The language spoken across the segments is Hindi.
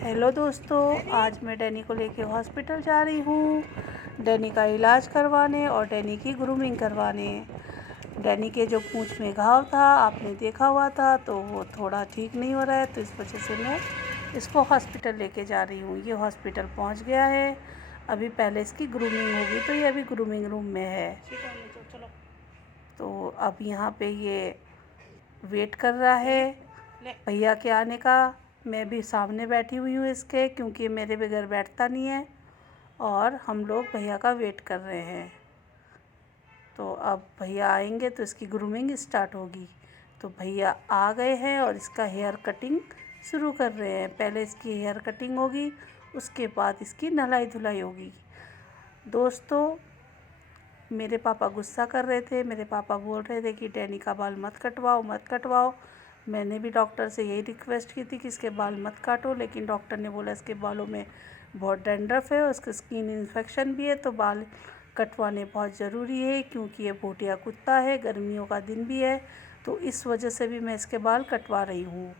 हेलो दोस्तों, आज मैं डैनी को लेके हॉस्पिटल जा रही हूँ डैनी का इलाज करवाने और डैनी की ग्रूमिंग करवाने। डैनी के जो पूँछ में घाव था आपने देखा हुआ था, तो वो थोड़ा ठीक नहीं हो रहा है, तो इस वजह से मैं इसको हॉस्पिटल लेके जा रही हूँ। ये हॉस्पिटल पहुँच गया है। अभी पहले इसकी ग्रूमिंग होगी, तो ये अभी ग्रूमिंग रूम में है। तो अब यहाँ पे ये वेट कर रहा है भैया के आने का। मैं भी सामने बैठी हुई हूँ इसके, क्योंकि मेरे बगैर बैठता नहीं है और हम लोग भैया का वेट कर रहे हैं। तो अब भैया आएंगे तो इसकी ग्रूमिंग स्टार्ट होगी। तो भैया आ गए हैं और इसका हेयर कटिंग शुरू कर रहे हैं। पहले इसकी हेयर कटिंग होगी, उसके बाद इसकी नहलाई धुलाई होगी। दोस्तों, मेरे पापा गुस्सा कर रहे थे। मेरे पापा बोल रहे थे कि डैनी का बाल मत कटवाओ मत कटवाओ। मैंने भी डॉक्टर से यही रिक्वेस्ट की थी कि इसके बाल मत काटो, लेकिन डॉक्टर ने बोला इसके बालों में बहुत डैंड्रफ है और उसके स्किन इन्फेक्शन भी है, तो बाल कटवाने बहुत ज़रूरी है, क्योंकि ये भूटिया कुत्ता है, गर्मियों का दिन भी है, तो इस वजह से भी मैं इसके बाल कटवा रही हूँ।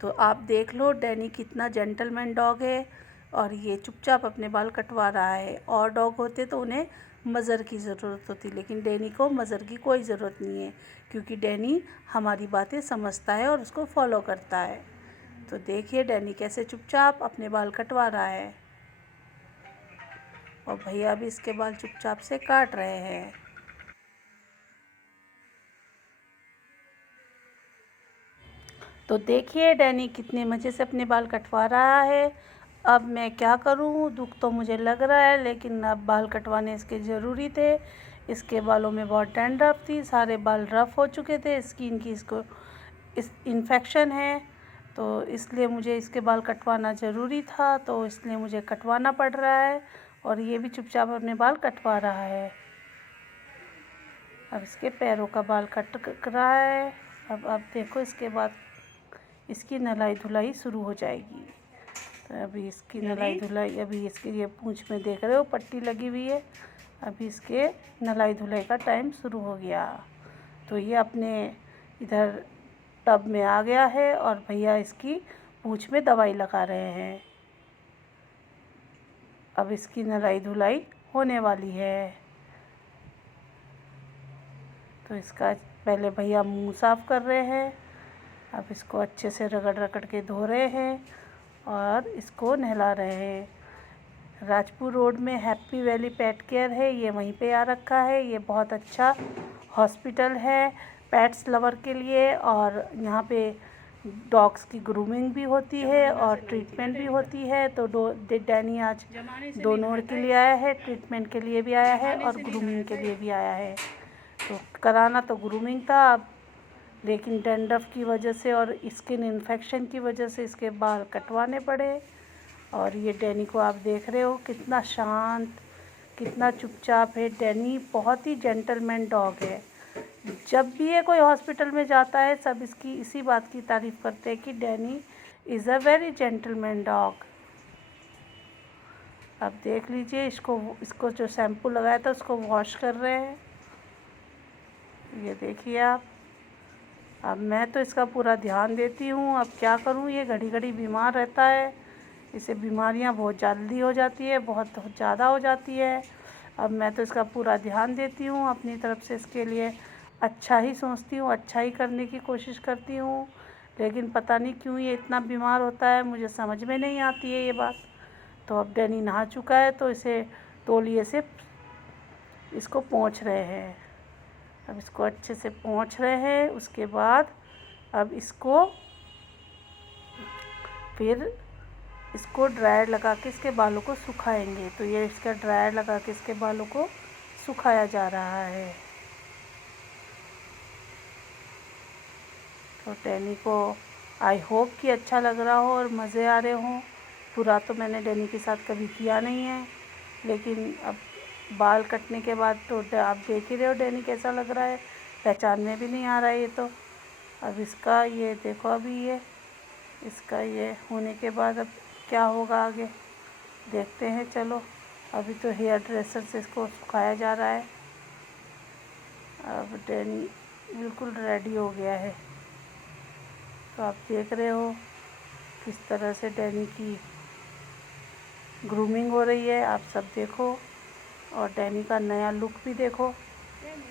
तो आप देख लो डैनी कितना जेंटलमैन डॉग है और ये चुपचाप अपने बाल कटवा रहा है। और डॉग होते तो उन्हें मज़र की ज़रूरत होती, लेकिन डैनी को मज़र की कोई ज़रूरत नहीं है, क्योंकि डैनी हमारी बातें समझता है और उसको फॉलो करता है। तो देखिए डैनी कैसे चुपचाप अपने बाल कटवा रहा है और भैया भी इसके बाल चुपचाप से काट रहे हैं। तो देखिए डैनी कितने मज़े से अपने बाल कटवा रहा है। अब मैं क्या करूं, दुख तो मुझे लग रहा है, लेकिन अब बाल कटवाने इसके ज़रूरी थे। इसके बालों में बहुत डैंड्रफ थी, सारे बाल रफ़ हो चुके थे, स्किन की इसको इस इन्फेक्शन है, तो इसलिए मुझे इसके बाल कटवाना ज़रूरी था, तो इसलिए मुझे कटवाना पड़ रहा है। और ये भी चुपचाप अपने बाल कटवा रहा है। अब इसके पैरों का बाल कट रहा है। अब देखो इसके बाद इसकी नहलाई धुलाई शुरू हो जाएगी। तो अभी इसकी नहलाई धुलाई, अभी इसके ये पूँछ में देख रहे हो पट्टी लगी हुई है, अभी इसके नहलाई धुलाई का टाइम शुरू हो गया। तो ये अपने इधर टब में आ गया है और भैया इसकी पूँछ में दवाई लगा रहे हैं। अब इसकी नहलाई धुलाई होने वाली है। तो इसका पहले भैया मुंह साफ़ कर रहे हैं, अब इसको अच्छे से रगड़ रगड़ के धो रहे हैं और इसको नहला रहे हैं। राजपुर रोड में हैप्पी वैली पेट केयर है, ये वहीं पे आ रखा है। ये बहुत अच्छा हॉस्पिटल है पेट्स लवर के लिए, और यहाँ पे डॉग्स की ग्रूमिंग भी होती है और ट्रीटमेंट भी होती है। तो डैनी आज दोनों के लिए आया है, ट्रीटमेंट के लिए भी आया है और ग्रूमिंग के लिए भी आया है। तो कराना तो ग्रूमिंग था, अब लेकिन डैंड्रफ की वजह से और स्किन इन्फेक्शन की वजह से इसके बाल कटवाने पड़े। और ये डैनी को आप देख रहे हो कितना शांत, कितना चुपचाप है। डैनी बहुत ही जेंटलमैन डॉग है। जब भी ये कोई हॉस्पिटल में जाता है, सब इसकी इसी बात की तारीफ़ करते हैं कि Danny is a very gentleman dog. अब देख लीजिए इसको जो शैम्पू लगाया था उसको वॉश कर रहे हैं, ये देखिए आप। अब मैं तो इसका पूरा ध्यान देती हूँ, अब क्या करूँ, ये घड़ी घड़ी बीमार रहता है, इसे बीमारियाँ बहुत जल्दी हो जाती है, बहुत ज़्यादा हो जाती है। अब मैं तो इसका पूरा ध्यान देती हूँ, अपनी तरफ से इसके लिए अच्छा ही सोचती हूँ, अच्छा ही करने की कोशिश करती हूँ, लेकिन पता नहीं क्यों ये इतना बीमार होता है, मुझे समझ में नहीं आती है ये बात। तो अब डैनी नहा चुका है, तो इसे तौलिए से इसको पोंछ रहे हैं। अब इसको अच्छे से पोंछ रहे हैं, उसके बाद अब फिर इसको ड्रायर लगा के इसके बालों को सुखाएंगे। तो ये इसका ड्रायर लगा के इसके बालों को सुखाया जा रहा है। तो डैनी को आई होप कि अच्छा लग रहा हो और मज़े आ रहे हों। पूरा तो मैंने डैनी के साथ कभी किया नहीं है, लेकिन अब बाल कटने के बाद तो आप देख ही रहे हो डैनी कैसा लग रहा है, पहचान में भी नहीं आ रहा है ये तो। अब इसका ये देखो, अभी ये इसका ये होने के बाद अब क्या होगा आगे देखते हैं। चलो, अभी तो हेयर ड्रेसर से इसको सुखाया जा रहा है। अब डैनी बिल्कुल रेडी हो गया है, तो आप देख रहे हो किस तरह से डैनी की ग्रूमिंग हो रही है, आप सब देखो। और डैनी का नया लुक भी देखो।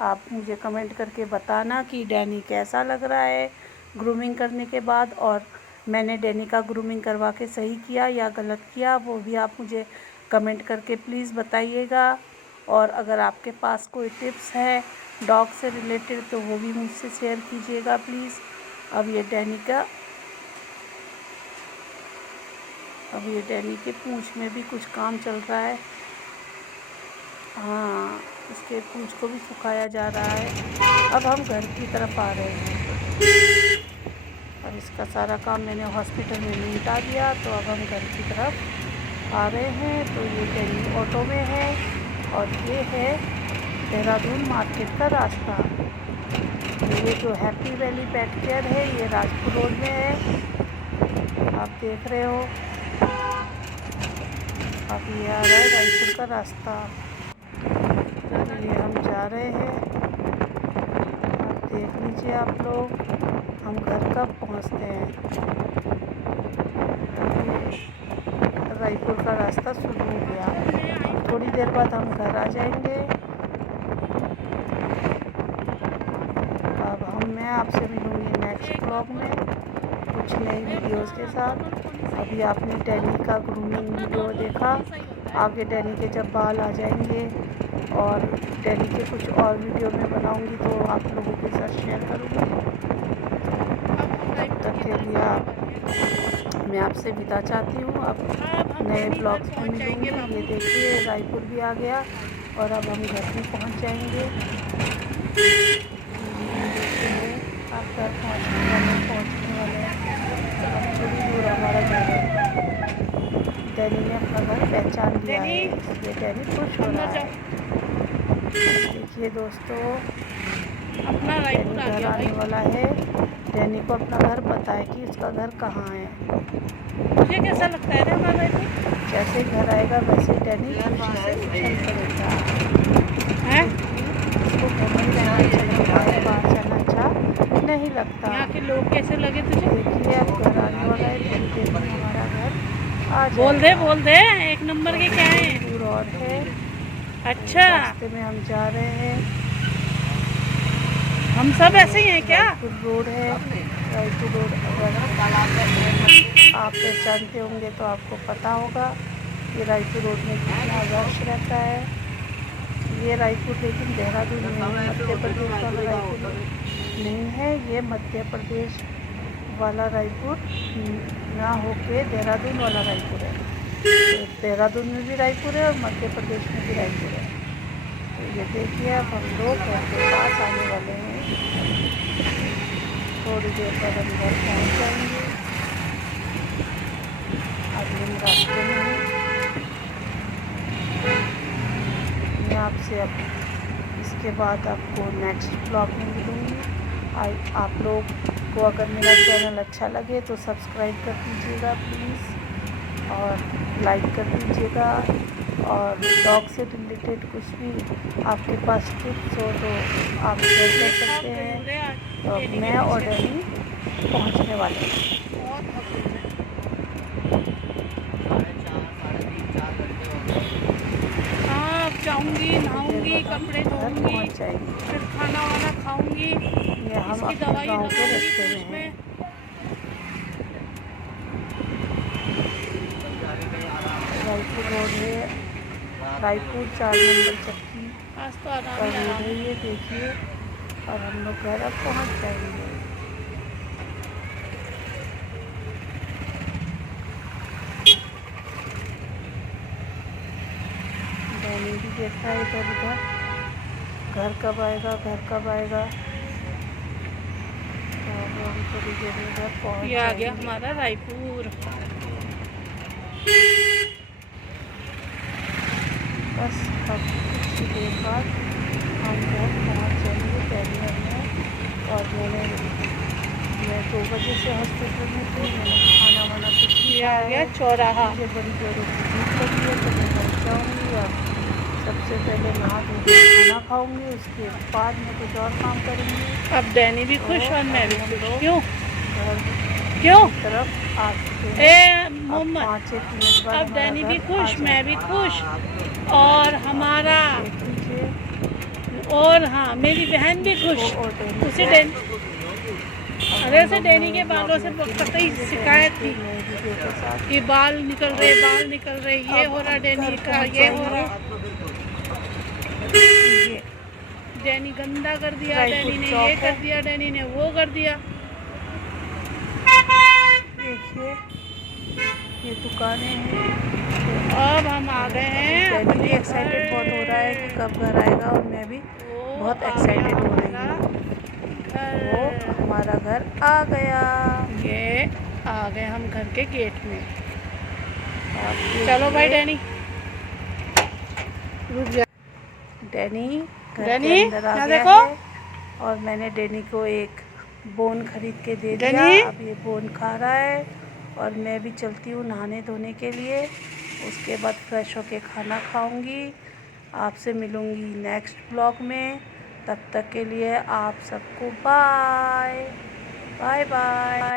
आप मुझे कमेंट करके बताना कि डैनी कैसा लग रहा है ग्रूमिंग करने के बाद, और मैंने डैनी का ग्रूमिंग करवा के सही किया या गलत किया, वो भी आप मुझे कमेंट करके प्लीज़ बताइएगा। और अगर आपके पास कोई टिप्स है डॉग से रिलेटेड तो वो भी मुझसे शेयर कीजिएगा प्लीज़। अब ये डैनी के पूंछ में भी कुछ काम चल रहा है। हाँ, इसके पूंछ को भी सुखाया जा रहा है। अब हम घर की तरफ आ रहे हैं। अब इसका सारा काम मैंने हॉस्पिटल में निपटा दिया, तो अब हम घर की तरफ आ रहे हैं। तो ये डैनी ऑटो में है और ये है देहरादून मार्केट का रास्ता। ये जो हैप्पी वैली पेट केयर है ये राजपुर रोड में है, आप देख रहे हो। अब ये आ रहा है रायपुर का रास्ता, ये हम जा रहे हैं। आप देख लीजिए आप लोग, हम घर कब पहुंचते हैं। रायपुर का रास्ता शुरू हो गया, थोड़ी देर बाद हम घर आ जाएंगे। अब मैं आपसे मिलूँगी नेक्स्ट ब्लॉग में कुछ नई वीडियोस के साथ। अभी आपने डैनी का ग्रूमिंग वीडियो देखा, आगे डैनी के जब बाल आ जाएंगे और डैनी के कुछ और वीडियो में बनाऊंगी तो आप लोगों के साथ शेयर करूँगी। तब तक के लिए मैं आपसे विदा चाहती हूँ। अब नए ब्लॉग्स में मिलूँगी। ये देखिए रायपुर भी आ गया और अब हम घर भी पहुँच जाएंगे। आप घर पहुँचने वाले हैं। थोड़ी दूर हमारा घर है। डैनी ने अपना घर पहचान लिया है, इसलिए डैनी खुश हो रहा है। देखिए दोस्तों, अपना डैनी घर आने वाला है। डैनी को अपना घर पता है कि उसका घर कहाँ है। मुझे कैसा लगता है हमारा रायपुर? जैसे घर आएगा वैसे डैनी खुशी से उछल पड़ेगा। उसको घर में रहना अच्छा लगता है, बाहर जाना अच्छा नहीं लगता। यहाँ के लोग कैसे लगे तुझे? देखिए अब घर आने वाला है, थोड़ी देर में हमारा घर आ जाएगा। बोल दे एक नंबर के क्या है? दूर और है। अच्छा, रास्ते में हम जा रहे हैं। हम सब ऐसे ही हैं क्या? रायपुर रोड है, रायपुर रोड अगर आप पहचानते होंगे तो आपको पता होगा कि रायपुर रोड में कितना रश रहता है। ये रायपुर लेकिन देहरादून में मध्य प्रदेश वाला रायपुर नहीं है, ये मध्य प्रदेश वाला रायपुर ना होके देहरादून वाला रायपुर है। तो देहरादून में भी रायपुर है और मध्य प्रदेश में भी रायपुर है। तो ये देखिए अब हम लोग घर के पास आने वाले हैं। थोड़ी देर बाद हम घर पहुँच जाएंगे। अभी हम रास्ते में हैं। मैं आपसे अब इसके बाद आपको नेक्स्ट ब्लॉग में मिलूँगी। आप लोग को अगर मेरा चैनल अच्छा लगे तो सब्सक्राइब कर दीजिएगा प्लीज़, और लाइक कर दीजिएगा। और डॉग से रिलेटेड कुछ भी आपके पास टिप्स हो तो आप शेयर कर सकते हैं। तो मैं और डैनी पहुँचने वाले हैं। जाऊंगी, नहाऊंगी, कपड़े धोऊंगी, फिर खाना वाना खाऊंगी, इसकी दवाई लगाऊंगी में। रायपुर रोड है, रायपुर 4 नंबर चक्की आज तो रोड है ये देखिए। और हम लोग घर अब पहुँच जाएंगे। डैनी भी देख रहा है इधर उधर, घर कब आएगा, घर कब आएगा। तो हम थोड़ी देर में घर पहुँच ये आ गया हमारा रायपुर। बस अब कुछ देर बाद हम घर पहुँच जाएंगे डैनी में। और मैं 2 बजे से हॉस्पिटल में थी, मैंने खाना वाना कुछ किया आ गया चौराहा। मुझे बड़ी जोरों की भूख लगी है तो मैं घर जाऊँगी। और सबसे पहले नहा धो के खाना खाऊंगी, उसके बाद मैं कुछ और काम करूँगी। अब डैनी भी खुश और मैं भी खुश। क्यों? क्यों? तरफ आ चुके हैं। ए अब मोहम्मद, 5-1 मिनट बाद अब हमारा डैनी भी घर आ खुश, मैं भी जाएगा। खुश, और हमारा, देख लीजिए और हाँ मेरी बहन भी इसको खुश। और डैनी उसे को। डैन अब अरे हम से लोग डैनी नए के ब्लॉग बालों से में फिर कतई मिलेंगे शिकायत डैनी थी के नए वीडियो के साथ। कि बाल निकल रहे, बाल निकल रहे, ये अब हो रहा हम डैनी घर का, पहुंच ये हो जाएंगे। रहा। ये डैनी गंदा कर दिया, ड्राई डैनी फ्रूट ने चॉप ये है। कर दिया, डैनी ने वो कर दिया। देखिए ये दुकानें हैं। अब हम आ गए हैं डैनी भी अपने एक्साइटेड बहुत हो रहा है कि घर। कब घर आएगा, और मैं भी वो बहुत आ गया एक्साइटेड हो रही हमारा हूँ। वो घर। हमारा घर आ गया। ये आ गए हम घर के गेट में। आप चलो भाई देखिए, डैनी, रुक जा। डैनी घर के डैनी अंदर आ यहाँ गया देखो। है, और मैंने डैनी को एक बोन खरीद के दे दिया। डैनी, अब ये बोन खा रहा है, और मैं भी चलती हूँ नहाने धोने के लिए। उसके बाद फ्रेश होके खाना खाऊंगी। आपसे मिलूंगी नेक्स्ट ब्लॉग में। तब तक के लिए आप सबको बाय बाय बाय।